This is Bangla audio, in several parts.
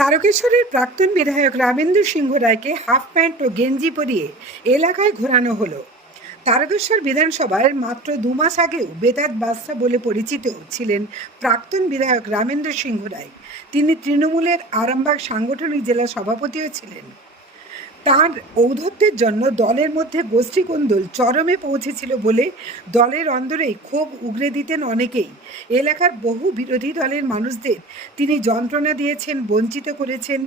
তারকেশ্বরের প্রাক্তন বিধায়ক রামেন্দু সিংহ রায়কে হাফ প্যান্ট ও গেঞ্জি পরিয়ে এলাকায় ঘোরানো হলো। তারকেশ্বর বিধানসভার মাত্র 2 মাস আগেও বেতাজ বাদশা বলে পরিচিত ছিলেন প্রাক্তন বিধায়ক রামেন্দু সিংহ রায়। তিনি তৃণমূলের আরামবাগ সাংগঠনিক জেলা সভাপতিও ছিলেন। তার ঔদ্ধত্যের জন্য দলের মধ্যে গোষ্ঠীকোন্দল চরমে পৌঁছেছিল বলে দলের অন্দরেই ক্ষোভ উগরে দিতেন অনেকেই। এলাকার বহু বিরোধী দলের মানুষদের তিনি যন্ত্রণা দিয়েছেন, বঞ্চিত করেছেন,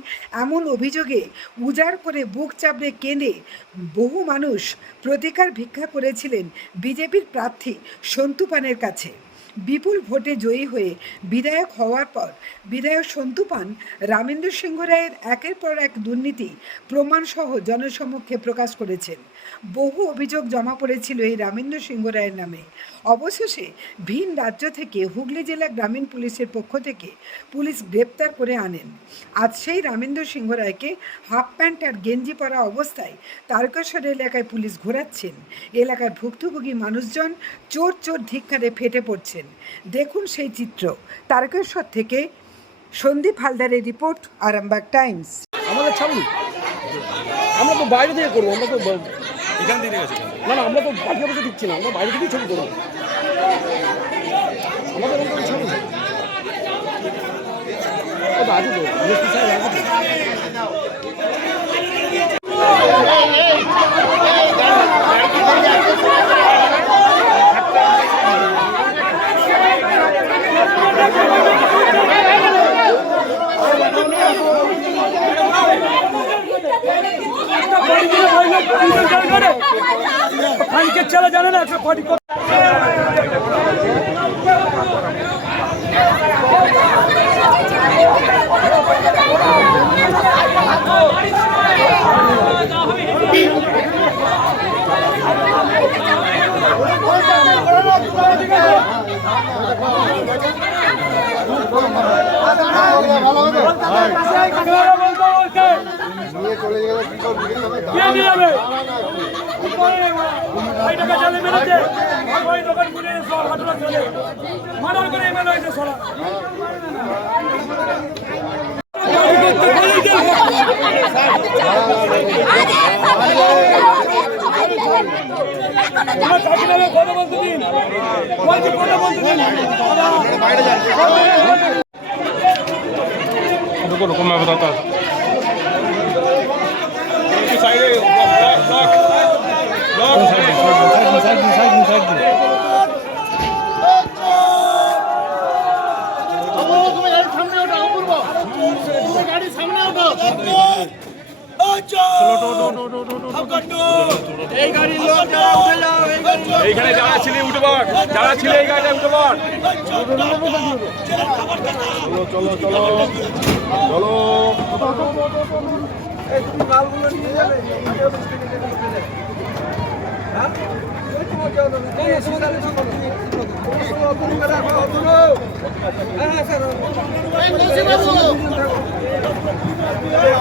এমন অভিযোগে উজাড় করে বুক চাপড়ে কেঁদে বহু মানুষ প্রতিকার ভিক্ষা করেছিলেন বিজেপির প্রার্থী সন্তু পানের কাছে। বিপুল ভোটে জয়ী হয়ে বিধায়ক হওয়ার পর বিধায়ক সন্তু পান রামেন্দু সিংহ রায়ের একের পর এক দুর্নীতি প্রমাণসহ জনসমক্ষে প্রকাশ করেছেন। বহু অভিযোগ জমা পড়েছিল এই রামেন্দু সিংহ রায়ের নামে। অবশেষে ভিন রাজ্য থেকে হুগলি জেলা গ্রামীণ পুলিশের পক্ষ থেকে পুলিশ গ্রেপ্তার করে আনেন। আজ সেই রামেন্দু সিংহ রায়কে হাফ প্যান্ট আর গেঞ্জি পরা অবস্থায় তারকেশ্বর এলাকায় পুলিশ ঘোরাচ্ছেন। এলাকার ভুক্তভোগী মানুষজন চোর চোর ধিক্কারে ফেটে পড়ছেন। দেখুন সেই চিত্র। তারকেশ্বর থেকে সন্দীপ হালদারের রিপোর্ট, আরামবাগ টাইমস। আমাদের ছাড়ুন, আমরা তো বাইরে থেকে করবো, আমরা তো এখান থেকে গেছে না না, আমরা তো পার্টি অফিসে দিচ্ছি না, আমরা বাইরে থেকেই ছবি করবো। আমাদের ওখানে ছাড়ুন, আছে তো ডিএসপি সাহেব আছে তো। খানকে চলে জানে না পার্টি रुको मैं बताता हूँ। এইখানে যারা ছিলে উঠে পড়, যারা ছিলে এই গাড়িটা উঠে পড়। চলো চলো চলো চলো।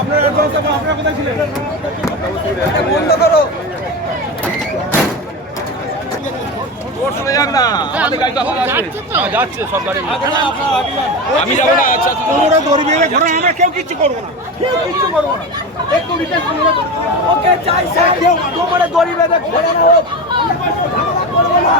আপনারা কোথায় ছিলেন? বন্ধ করো। চলে যান না, আমাদের গাড়িটা যাচ্ছে সব গাড়ি। আমি যাবো না। আচ্ছা তোমরা দড়ি বেঁধে ঘোরা, আমরা কেউ কিচ্ছু করবো না, কেউ কিচ্ছু করবো না। একটু রিটেস্ট করে ওকে চাইছে কেউ তোমরা দড়ি বেঁধে ঘোরা না, হোক করবো না।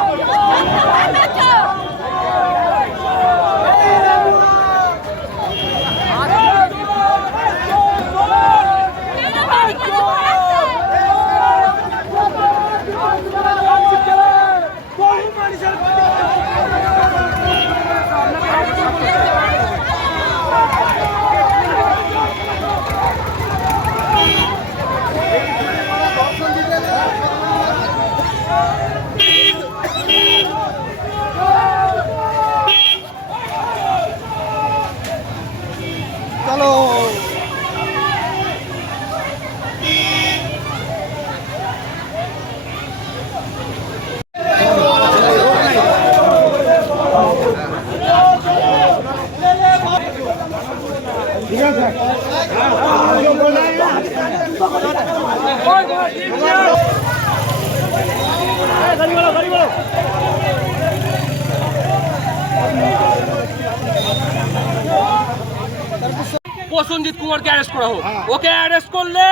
প্রসেনজিৎ কুমারকে অ্যারেস্ট করা হোক। ওকে অ্যারেস্ট করলে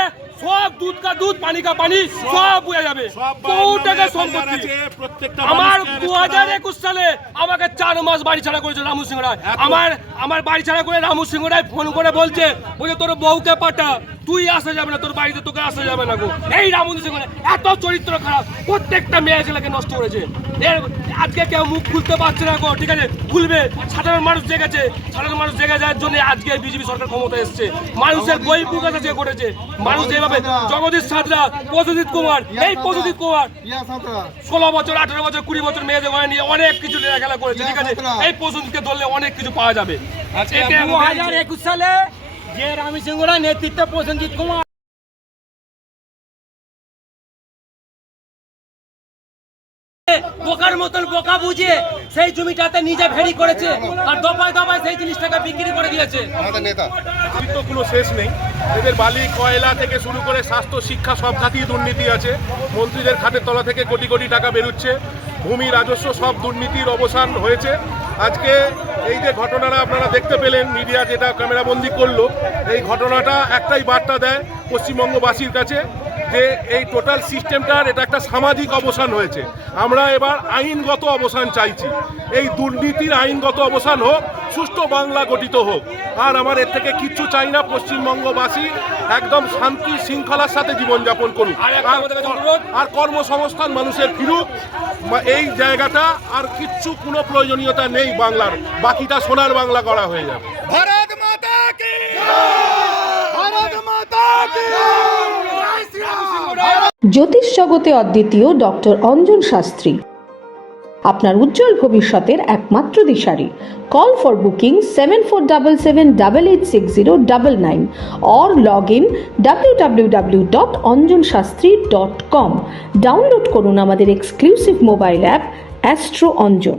সব দুধ কা দুধ পানি কা পানি সব বুঝে যাবে। বহু টাকা সম্পত্তি আমার 2021 সালে আমাকে 4 মাস বাড়ি ছাড়া করেছে রামু সিং রায়। আমার বাড়ি ছাড়া করে রামু সিং রায় ফোন করে বলছে তোর বউকে পাঠা, তুই আসা যাবে না, তোর বাড়িতে তোকে আসা যাবে না গো। এই রামু সিং রায় এত চরিত্র খারাপ, প্রত্যেকটা মেয়ে ছেলেকে নষ্ট করেছে। আজকে কেউ মুখ খুলতে পারছে না গো, ঠিক আছে খুলবে। সাধারণ মানুষ জেগেছে, সাধারণ মানুষ জেগে যাওয়ার জন্য আজকে বিজেপি সরকার ক্ষমতা এসছে। মানুষের বই প্রকাশ আছে করেছে মানুষ যেভাবে জগদীশ সাঁতরা, প্রসেনজিৎ কুমার, এই প্রসেনজিৎ কুমার 16 বছর 18 বছর 20 বছর মেয়েদের ঘরে নিয়ে অনেক কিছু খেলা করেছে, ঠিক আছে। এই প্রসেনজিৎকে ধরলে অনেক কিছু পাওয়া যাবে। 2021 সালে যে রামু সিং রায় নেতৃত্বে প্রসেনজিৎ কুমার বোকার মতন বোকা বুঝে সেই জমিটাতে নিজে ভেরি করেছে আর দফায় দফায় সেই জিনিসটাকে বিক্রি করে দিয়েছে। আমাদের নেতা তো কোনো শেষ নেই। এদের বালি কয়লা থেকে শুরু করে স্বাস্থ্য শিক্ষা সব খাতেই দুর্নীতি আছে। মন্ত্রীদের খাতের তলা থেকে কোটি কোটি টাকা বেরোচ্ছে। ভূমি রাজস্ব সব দুর্নীতির অবসান হয়েছে। আজকে এই যে ঘটনাটা আপনারা দেখতে পেলেন, মিডিয়া যেটা ক্যামেরাবন্দি করলো, এই ঘটনাটা একটাই বার্তা দেয় পশ্চিমবঙ্গবাসীর কাছে যে এই টোটাল সিস্টেমটার এটা একটা সামাজিক অবসান হয়েছে। আমরা এবার আইনগত অবসান চাইছি। এই দুর্নীতির আইনগত অবসান হোক, সুষ্ঠু বাংলা গঠিত হোক। আর আমার এর থেকে কিচ্ছু চাই না। পশ্চিমবঙ্গবাসী একদম শান্তি শৃঙ্খলার সাথে জীবনযাপন করুক, আর কর্মসংস্থান মানুষের ফিরুক। এই জায়গাটা আর কিচ্ছু কোনো প্রয়োজনীয়তা নেই বাংলার, বাকিটা সোনার বাংলা করা হয়ে যাবে। ভারত মাতা কি ভারত মাতা কি। জ্যোতিষ জগতে অদ্বিতীয় ডক্টর অঞ্জন শাস্ত্রী আপনার উজ্জ্বল ভবিষ্যতের একমাত্র দিশারি। Call for booking 7477886099 or log in www.anjanshastri.com। Download করুন আমাদের exclusive mobile app Astro Anjan.